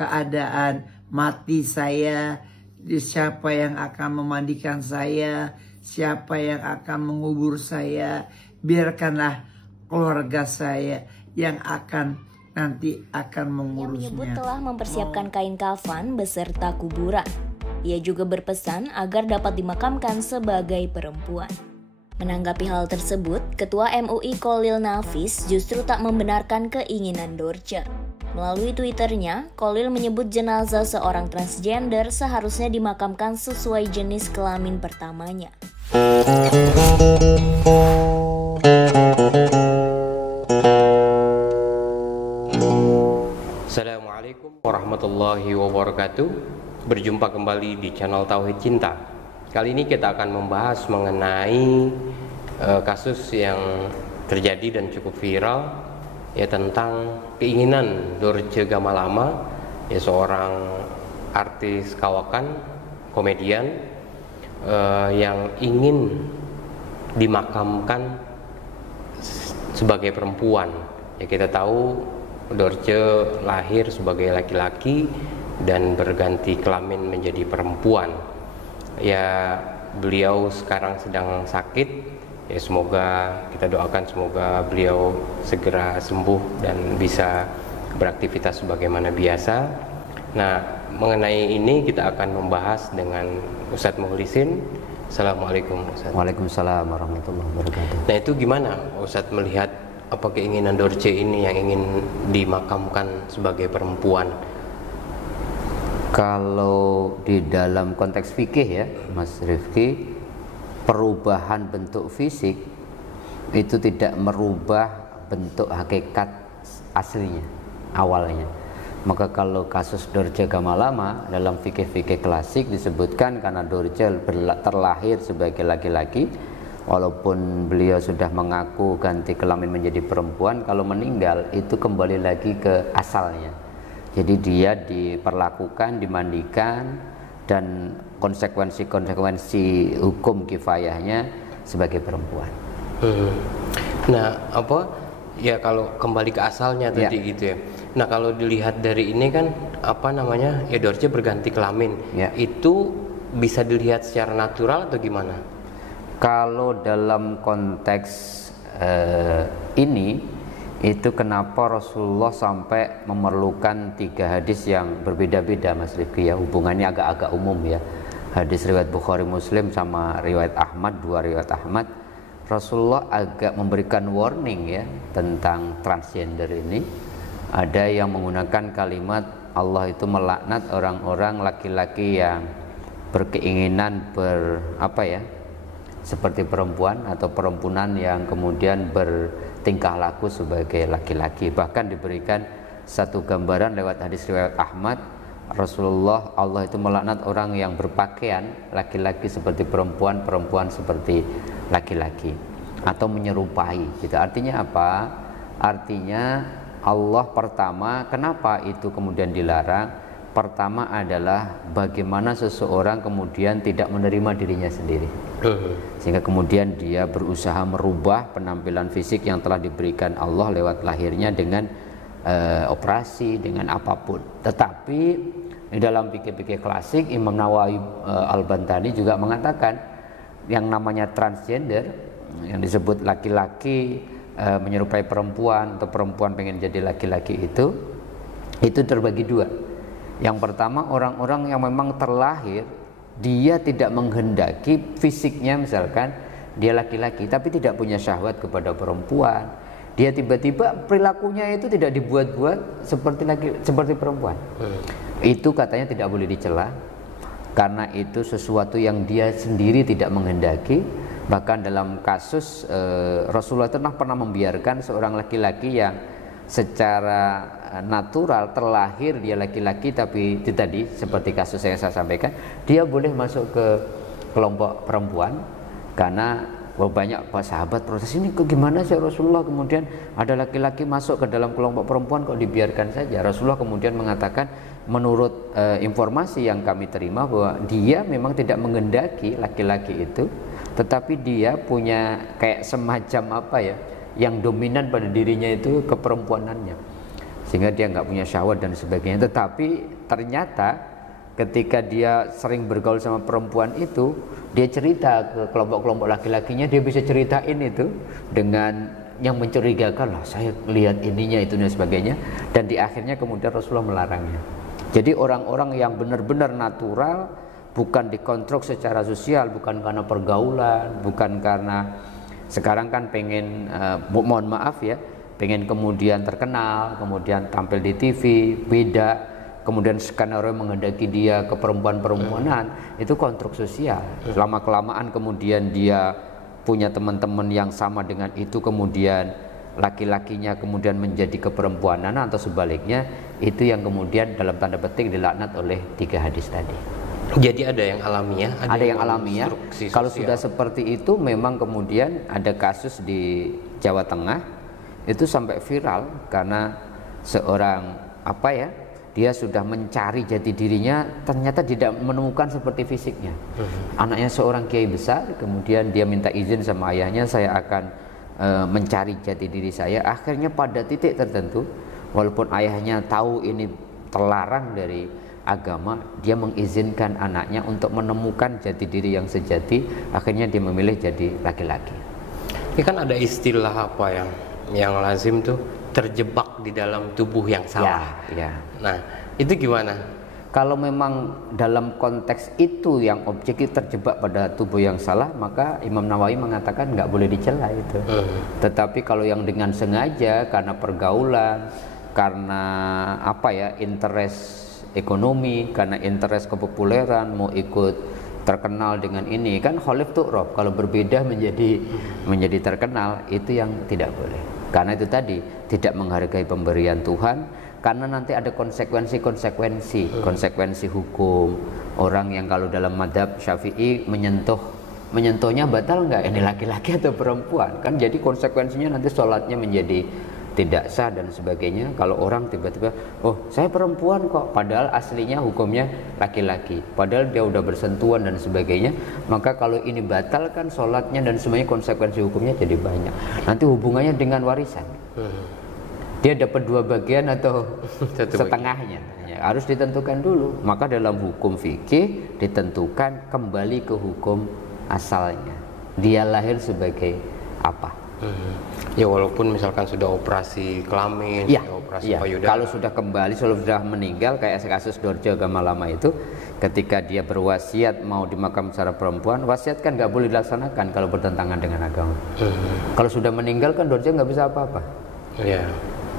keadaan mati saya, siapa yang akan memandikan saya, siapa yang akan mengubur saya. Biarkanlah keluarga saya yang nanti akan mengurusnya. Ia menyebut telah mempersiapkan kain kafan beserta kuburan. Ia juga berpesan agar dapat dimakamkan sebagai perempuan. Menanggapi hal tersebut, Ketua MUI Cholil Nafis justru tak membenarkan keinginan Dorce. Melalui Twitternya, Cholil menyebut jenazah seorang transgender seharusnya dimakamkan sesuai jenis kelamin pertamanya. Assalamualaikum warahmatullahi wabarakatuh. Berjumpa kembali di channel Tauhid Cinta. Kali ini kita akan membahas mengenai kasus yang terjadi dan cukup viral, ya, tentang keinginan Dorce Gamalama, ya, seorang artis kawakan, komedian, yang ingin dimakamkan sebagai perempuan. Ya, kita tahu Dorce lahir sebagai laki-laki dan berganti kelamin menjadi perempuan. Ya, beliau sekarang sedang sakit. Ya, semoga kita doakan semoga beliau segera sembuh dan bisa beraktivitas sebagaimana biasa. Nah, mengenai ini kita akan membahas dengan Ustadz Mukhlisin. Assalamualaikum Ustadz. Waalaikumsalam warahmatullahi wabarakatuh. Nah, itu gimana Ustadz melihat apa keinginan Dorce ini yang ingin dimakamkan sebagai perempuan? Kalau di dalam konteks fikih, ya Mas Rifki, perubahan bentuk fisik itu tidak merubah bentuk hakikat aslinya, awalnya. Maka kalau kasus Dorce Gamalama dalam fikih-fikih klasik disebutkan karena Dorce terlahir sebagai laki-laki, walaupun beliau sudah mengaku ganti kelamin menjadi perempuan, kalau meninggal itu kembali lagi ke asalnya. Jadi dia diperlakukan, dimandikan, dan konsekuensi hukum kifayahnya sebagai perempuan. Nah, ya kalau kembali ke asalnya tadi, ya, gitu ya. Nah, kalau dilihat dari ini kan ya Dorce berganti kelamin, ya. Itu bisa dilihat secara natural atau gimana? Kalau dalam konteks ini, itu kenapa Rasulullah sampai memerlukan 3 hadis yang berbeda-beda, Mas Rifki, ya. Hubungannya agak-agak umum, ya. Hadis riwayat Bukhari Muslim sama riwayat Ahmad, 2 riwayat Ahmad. Rasulullah agak memberikan warning, ya, tentang transgender ini. Ada yang menggunakan kalimat Allah itu melaknat orang-orang laki-laki yang berkeinginan seperti perempuan, atau perempuan yang kemudian bertingkah laku sebagai laki-laki. Bahkan diberikan satu gambaran lewat hadis riwayat Ahmad, Rasulullah, Allah itu melaknat orang yang berpakaian laki-laki seperti perempuan, perempuan seperti laki-laki, atau menyerupai gitu. Artinya apa? Artinya Allah pertama, kenapa itu kemudian dilarang? Pertama adalah bagaimana seseorang kemudian tidak menerima dirinya sendiri, sehingga kemudian dia berusaha merubah penampilan fisik yang telah diberikan Allah lewat lahirnya dengan operasi, dengan apapun. Tetapi di dalam fikih-fikih klasik, Imam Nawawi Al-Bantani juga mengatakan yang namanya transgender, yang disebut laki-laki menyerupai perempuan atau perempuan pengen jadi laki-laki, itu terbagi 2. Yang pertama, orang-orang yang memang terlahir dia tidak menghendaki fisiknya, misalkan dia laki-laki tapi tidak punya syahwat kepada perempuan, dia tiba-tiba perilakunya itu tidak dibuat-buat seperti perempuan. Itu katanya tidak boleh dicela, karena itu sesuatu yang dia sendiri tidak menghendaki. Bahkan dalam kasus Rasulullah itu pernah membiarkan seorang laki-laki yang secara natural terlahir dia laki-laki, tapi itu tadi seperti kasus yang saya sampaikan, dia boleh masuk ke kelompok perempuan. Karena banyak sahabat proses ini, kok gimana sih Rasulullah, kemudian ada laki-laki masuk ke dalam kelompok perempuan, kok dibiarkan saja? Rasulullah kemudian mengatakan, menurut informasi yang kami terima, bahwa dia memang tidak menghendaki laki-laki itu, tetapi dia punya kayak semacam yang dominan pada dirinya itu keperempuanannya. sehingga dia nggak punya syahwat dan sebagainya. Tetapi ternyata ketika dia sering bergaul sama perempuan itu, dia cerita ke kelompok-kelompok laki-lakinya, dia bisa ceritain itu dengan yang mencurigakan, lah saya lihat ininya itu dan sebagainya, dan di akhirnya kemudian Rasulullah melarangnya. Jadi orang-orang yang benar-benar natural, bukan dikontrol secara sosial, bukan karena pergaulan, bukan karena sekarang kan pengen mohon maaf ya, pengen kemudian terkenal, kemudian tampil di TV, beda, kemudian skenario menghendaki dia ke perempuan-perempuanan, itu konstruk sosial. Lama-kelamaan kemudian dia punya teman-teman yang sama dengan itu, kemudian laki-lakinya kemudian menjadi keperempuanan atau sebaliknya, itu yang kemudian dalam tanda petik dilaknat oleh 3 hadis tadi. Jadi ada yang alamiah, ada yang alamiah. Kalau sudah seperti itu, memang kemudian ada kasus di Jawa Tengah itu sampai viral karena seorang dia sudah mencari jati dirinya, ternyata tidak menemukan seperti fisiknya. Anaknya seorang kiai besar, kemudian dia minta izin sama ayahnya, saya akan mencari jati diri saya. Akhirnya pada titik tertentu, walaupun ayahnya tahu ini terlarang dari agama, dia mengizinkan anaknya untuk menemukan jati diri yang sejati. Akhirnya dia memilih jadi laki-laki. Ini kan ada istilah yang lazim tuh, terjebak di dalam tubuh yang salah. Ya. Nah, itu gimana? Kalau memang dalam konteks itu yang objektif terjebak pada tubuh yang salah, maka Imam Nawawi mengatakan nggak boleh dicela itu. Tetapi kalau yang dengan sengaja karena pergaulan, karena interest ekonomi, karena interest kepopuleran, mau ikut terkenal dengan ini, kan kholif tu'rof, kalau berbeda menjadi terkenal, itu yang tidak boleh. Karena itu tadi tidak menghargai pemberian Tuhan, karena nanti ada konsekuensi hukum. Orang yang kalau dalam madhab Syafi'i menyentuhnya batal nggak, ini laki-laki atau perempuan, kan jadi konsekuensinya nanti sholatnya menjadi tidak sah dan sebagainya. Kalau orang tiba-tiba, oh saya perempuan kok, padahal aslinya hukumnya laki-laki, padahal dia udah bersentuhan dan sebagainya, maka kalau ini batal kan sholatnya dan semuanya, konsekuensi hukumnya jadi banyak. Nanti hubungannya dengan warisan, dia dapat 2 bagian atau setengahnya, harus ditentukan dulu. Maka dalam hukum fikih ditentukan kembali ke hukum asalnya, dia lahir sebagai apa. Ya walaupun misalkan sudah operasi kelamin, operasi payudara. Kalau sudah kembali, sudah meninggal, kayak kasus Dorje agama lama itu, ketika dia berwasiat mau dimakam secara perempuan, wasiat kan nggak boleh dilaksanakan kalau bertentangan dengan agama. Kalau sudah meninggal kan Dorje nggak bisa apa-apa.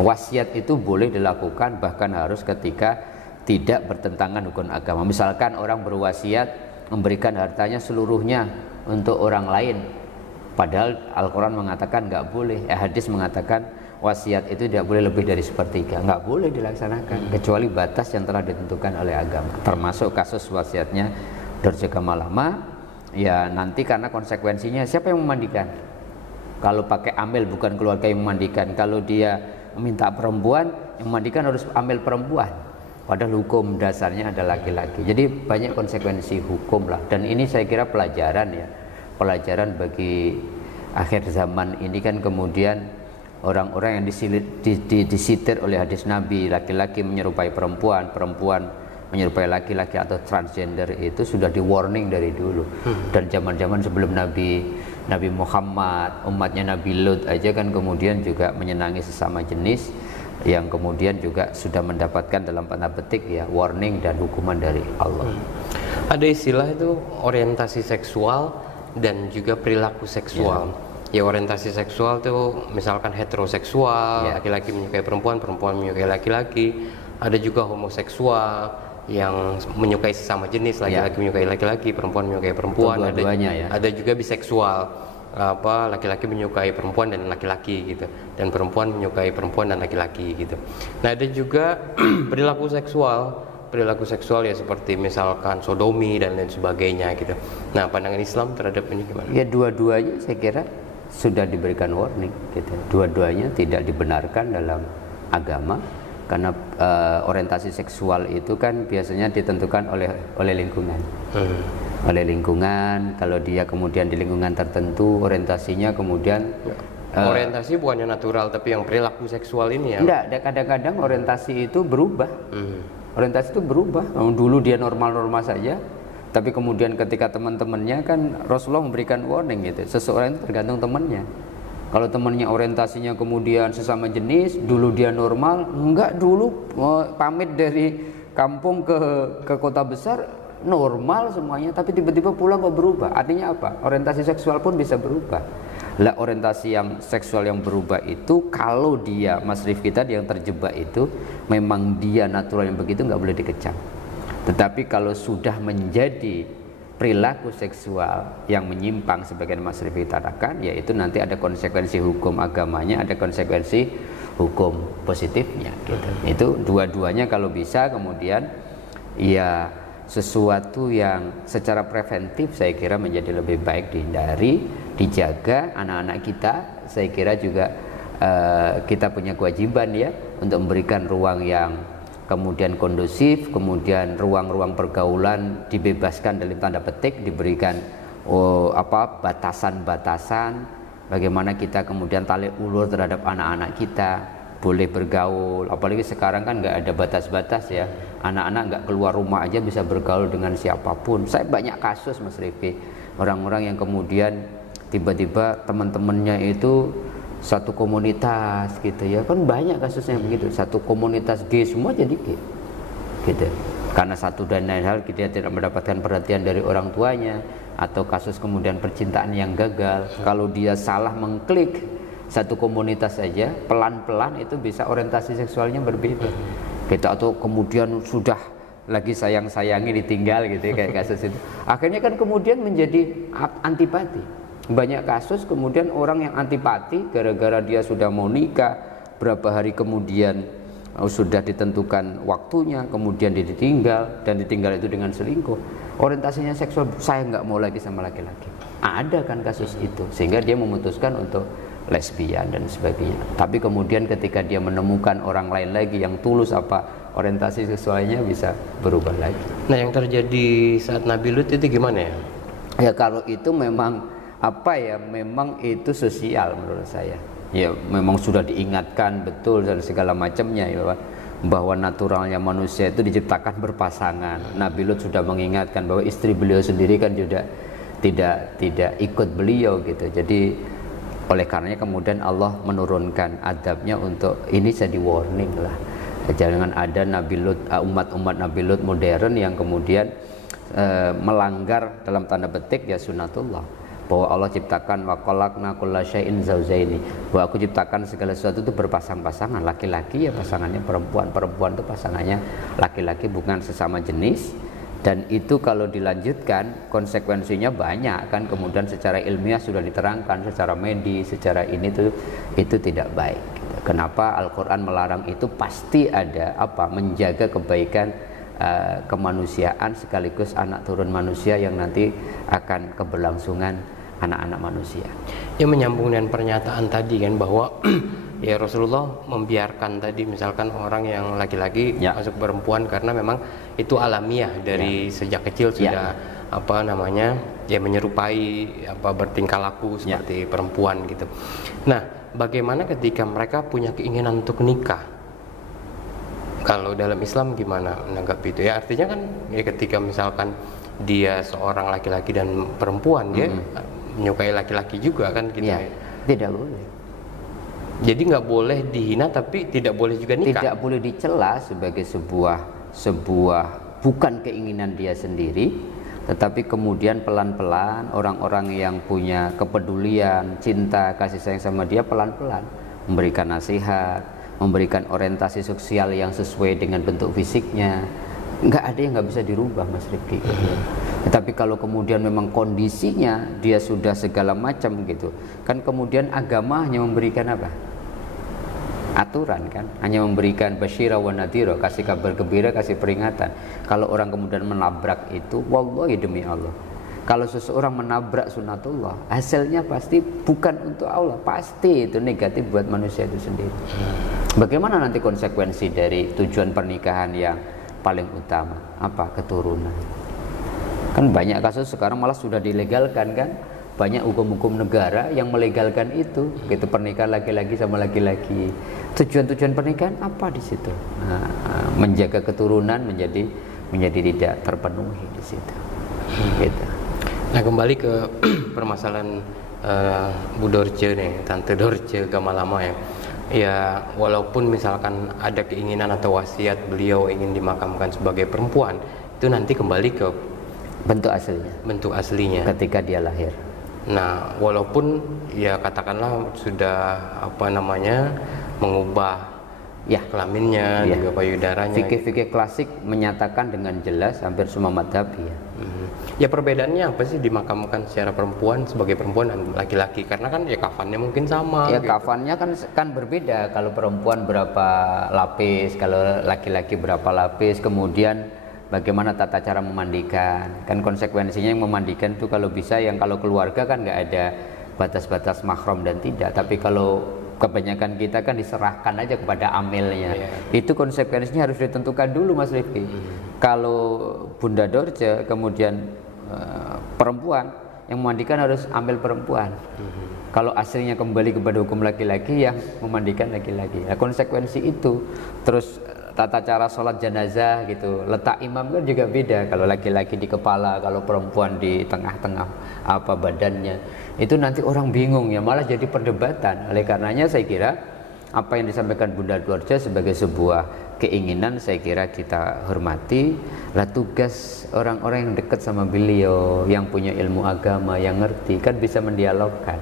Wasiat itu boleh dilakukan, bahkan harus ketika tidak bertentangan hukum agama. Misalkan orang berwasiat memberikan hartanya seluruhnya untuk orang lain, padahal Al-Quran mengatakan nggak boleh, hadis mengatakan wasiat itu tidak boleh lebih dari 1/3, nggak boleh dilaksanakan kecuali batas yang telah ditentukan oleh agama. Termasuk kasus wasiatnya Dorje agama lama, ya nanti karena konsekuensinya siapa yang memandikan? Kalau pakai amil bukan keluarga yang memandikan, kalau dia meminta perempuan, yang memandikan harus amil perempuan, padahal hukum dasarnya ada laki-laki. Jadi banyak konsekuensi hukum lah, dan ini saya kira pelajaran pelajaran bagi akhir zaman ini kan. Kemudian orang-orang yang disitir oleh hadis Nabi, laki-laki menyerupai perempuan, perempuan menyerupai laki-laki atau transgender, itu sudah di warning dari dulu. Dan zaman-zaman sebelum Nabi Muhammad, umatnya Nabi Lut aja kan kemudian juga menyenangi sesama jenis, yang kemudian juga sudah mendapatkan dalam tanda petik warning dan hukuman dari Allah. Ada istilah itu orientasi seksual dan juga perilaku seksual. Ya orientasi seksual tuh misalkan heteroseksual, laki-laki menyukai perempuan, perempuan menyukai laki-laki. Ada juga homoseksual yang menyukai sesama jenis, laki-laki menyukai laki-laki, perempuan menyukai perempuan. Ada juga biseksual, laki-laki menyukai perempuan dan laki-laki gitu, dan perempuan menyukai perempuan dan laki-laki gitu. Nah ada juga perilaku seksual ya seperti misalkan sodomi dan lain sebagainya gitu. Nah pandangan Islam terhadap ini gimana? Ya dua-duanya saya kira sudah diberikan warning gitu. Dua-duanya tidak dibenarkan dalam agama, karena orientasi seksual itu kan biasanya ditentukan oleh lingkungan. Oleh lingkungan, kalau dia kemudian di lingkungan tertentu orientasinya kemudian Orientasi bukannya natural, tapi yang perilaku seksual ini ya? Enggak, kadang-kadang orientasi itu berubah. Orientasi itu berubah. Dulu dia normal-normal saja, tapi kemudian ketika teman-temannya, kan Rasulullah memberikan warning gitu. Seseorang itu tergantung temannya. Kalau temannya orientasinya kemudian sesama jenis, dulu dia normal, enggak, dulu pamit dari kampung ke kota besar normal semuanya, tapi tiba-tiba pulang kok berubah. Artinya apa? Orientasi seksual pun bisa berubah. Lah, orientasi yang seksual yang berubah itu, kalau dia, Mas Rifki tadi yang terjebak itu, memang dia natural yang begitu, nggak boleh dikecam. Tetapi kalau sudah menjadi perilaku seksual yang menyimpang sebagian Mas Rifki katakan, yaitu nanti ada konsekuensi hukum agamanya, ada konsekuensi hukum positifnya gitu. Itu dua-duanya kalau bisa kemudian ya sesuatu yang secara preventif saya kira menjadi lebih baik dihindari, dijaga anak-anak kita. Saya kira juga kita punya kewajiban ya untuk memberikan ruang yang kemudian kondusif, kemudian ruang-ruang pergaulan dibebaskan dalam tanda petik, diberikan batasan-batasan, bagaimana kita kemudian tarik ulur terhadap anak-anak kita, boleh bergaul, apalagi sekarang kan nggak ada batas-batas ya, anak-anak nggak keluar rumah aja bisa bergaul dengan siapapun. Saya banyak kasus Mas Rifki, orang-orang yang kemudian tiba-tiba teman-temannya itu satu komunitas gitu ya, kan banyak kasusnya begitu, satu komunitas gay semua jadi gay gitu, karena satu dan lain hal dia tidak mendapatkan perhatian dari orang tuanya, atau kasus kemudian percintaan yang gagal. Kalau dia salah mengklik satu komunitas saja, pelan-pelan itu bisa orientasi seksualnya berbeda gitu, atau kemudian sudah lagi sayang-sayangi ditinggal gitu ya, kayak kasus itu akhirnya kan kemudian menjadi antipati. Banyak kasus kemudian orang yang antipati gara-gara dia sudah mau nikah, berapa hari kemudian sudah ditentukan waktunya, kemudian dia ditinggal, dan ditinggal itu dengan selingkuh. Orientasinya seksual, saya nggak mau lagi sama laki-laki. Ada kan kasus itu, sehingga dia memutuskan untuk lesbian dan sebagainya. Tapi kemudian ketika dia menemukan orang lain lagi yang tulus, orientasi seksualnya bisa berubah lagi. Nah, yang terjadi saat Nabi Lut itu gimana ya? Ya kalau itu memang memang itu sosial menurut saya. Ya memang sudah diingatkan betul dan segala macamnya ya, bahwa naturalnya manusia itu diciptakan berpasangan. Nabi Lut sudah mengingatkan bahwa istri beliau sendiri kan juga tidak ikut beliau gitu. Jadi oleh karenanya kemudian Allah menurunkan adabnya untuk ini, jadi warning lah. Jangan ada Nabi Lut, umat-umat Nabi Lut modern yang kemudian melanggar dalam tanda petik ya sunnatullah, bahwa Allah ciptakan wa khalaqna kulla syai'in zaujaini, bahwa aku ciptakan segala sesuatu itu berpasang-pasangan, laki-laki ya pasangannya perempuan, perempuan itu pasangannya laki-laki, bukan sesama jenis. Dan itu kalau dilanjutkan konsekuensinya banyak kan, kemudian secara ilmiah sudah diterangkan, secara medis, secara ini tuh itu tidak baik gitu. Kenapa Al-Quran melarang itu? Pasti ada menjaga kebaikan kemanusiaan sekaligus anak turun manusia yang nanti akan keberlangsungan anak-anak manusia. Ya, menyambung dengan pernyataan tadi kan, bahwa ya Rasulullah membiarkan tadi misalkan orang yang laki-laki masuk perempuan karena memang itu alamiah dari sejak kecil sudah menyerupai bertingkah laku seperti perempuan gitu. Nah, bagaimana ketika mereka punya keinginan untuk nikah? Kalau dalam Islam gimana menanggapi itu ya? Artinya kan ya ketika misalkan dia seorang laki-laki dan perempuan, dia menyukai laki-laki juga kan gitu ya? Tidak boleh. Jadi nggak boleh dihina, tapi tidak boleh juga nikah. Tidak boleh dicela sebagai sebuah bukan keinginan dia sendiri, tetapi kemudian pelan-pelan orang-orang yang punya kepedulian, cinta, kasih sayang sama dia pelan-pelan memberikan nasihat, memberikan orientasi sosial yang sesuai dengan bentuk fisiknya. Nggak ada yang nggak bisa dirubah Mas Rifki. Tetapi kalau kemudian memang kondisinya dia sudah segala macam gitu, kan kemudian agama hanya memberikan aturan kan, hanya memberikan basyira wa nadhira, kasih kabar gembira, kasih peringatan. Kalau orang kemudian menabrak itu, wallahi demi Allah, kalau seseorang menabrak sunnatullah, hasilnya pasti bukan untuk Allah, pasti itu negatif buat manusia itu sendiri. Bagaimana nanti konsekuensi dari tujuan pernikahan yang paling utama? Keturunan. Kan banyak kasus sekarang malah sudah dilegalkan kan, banyak hukum-hukum negara yang melegalkan itu, gitu, pernikahan laki-laki sama laki-laki. Tujuan pernikahan apa di situ? Menjaga keturunan menjadi tidak terpenuhi di situ. Gitu. Nah, kembali ke permasalahan Bu Dorce nih, Tante Dorce Gamalama ya. Ya, walaupun misalkan ada keinginan atau wasiat beliau ingin dimakamkan sebagai perempuan, itu nanti kembali ke bentuk aslinya ketika dia lahir. Nah, walaupun ya katakanlah sudah mengubah kelaminnya, juga payudaranya. Fikih-fikih klasik menyatakan dengan jelas hampir semua madhab ya. Ya, perbedaannya apa sih dimakamkan secara perempuan sebagai perempuan dan laki-laki? Karena kan ya kafannya mungkin sama. Ya, gitu. kafannya kan berbeda. Kalau perempuan berapa lapis, kalau laki-laki berapa lapis, kemudian bagaimana tata cara memandikan. Kan konsekuensinya yang memandikan itu kalau bisa, yang kalau keluarga kan nggak ada batas-batas mahram dan tidak. Tapi kalau kebanyakan kita kan diserahkan aja kepada amilnya. Itu konsekuensinya harus ditentukan dulu, Mas Rifki. Kalau Bunda Dorce kemudian perempuan, yang memandikan harus amil perempuan. Kalau aslinya kembali kepada hukum laki-laki, yang memandikan laki-laki. Nah, konsekuensi itu. Terus tata cara sholat jenazah gitu, letak imam kan juga beda. Kalau laki-laki di kepala, kalau perempuan di tengah-tengah badannya. Itu nanti orang bingung ya, malah jadi perdebatan. Oleh karenanya saya kira apa yang disampaikan Bunda Dorce sebagai sebuah keinginan, saya kira kita hormati. Lah, tugas orang-orang yang dekat sama beliau, yang punya ilmu agama, yang ngerti, kan bisa mendialogkan.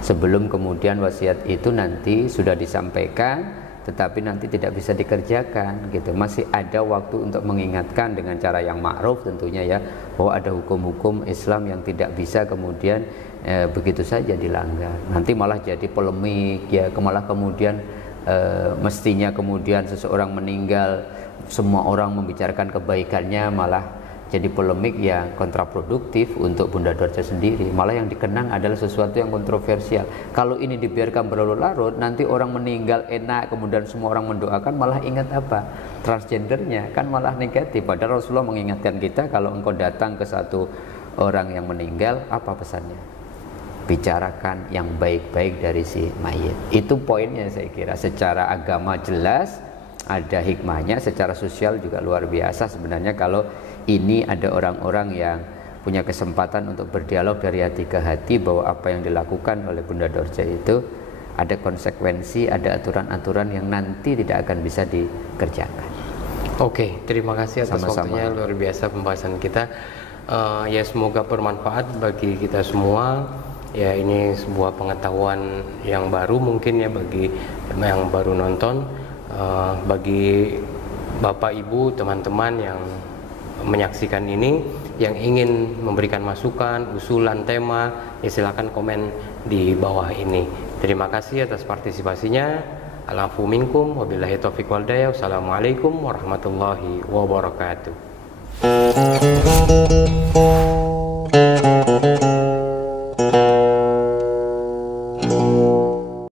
Sebelum kemudian wasiat itu nanti sudah disampaikan, tetapi nanti tidak bisa dikerjakan gitu. Masih ada waktu untuk mengingatkan dengan cara yang ma'ruf tentunya ya, bahwa ada hukum-hukum Islam yang tidak bisa kemudian begitu saja dilanggar. Nanti malah jadi polemik ya, malah kemudian mestinya kemudian seseorang meninggal semua orang membicarakan kebaikannya, malah jadi polemik yang kontraproduktif untuk Bunda Dorce sendiri. Malah yang dikenang adalah sesuatu yang kontroversial. Kalau ini dibiarkan berlarut-larut, nanti orang meninggal enak, kemudian semua orang mendoakan, malah ingat apa? Transgendernya, kan malah negatif. Padahal Rasulullah mengingatkan kita, kalau engkau datang ke satu orang yang meninggal, apa pesannya? Bicarakan yang baik-baik dari si mayit. Itu poinnya saya kira. Secara agama jelas, ada hikmahnya, secara sosial juga luar biasa sebenarnya kalau ini ada orang-orang yang punya kesempatan untuk berdialog dari hati ke hati, bahwa apa yang dilakukan oleh Bunda Dorce itu ada konsekuensi, ada aturan-aturan yang nanti tidak akan bisa dikerjakan. Oke, terima kasih atas waktunya, luar biasa pembahasan kita. Ya, semoga bermanfaat bagi kita semua. Ya, ini sebuah pengetahuan yang baru mungkin ya bagi yang baru nonton. Bagi Bapak Ibu, teman-teman yang menyaksikan ini, yang ingin memberikan masukan, usulan tema, ya silakan komen di bawah ini. Terima kasih atas partisipasinya. Al-afu minkum, wabillahi taufiq wal hidayah. Wassalamualaikum warahmatullahi wabarakatuh.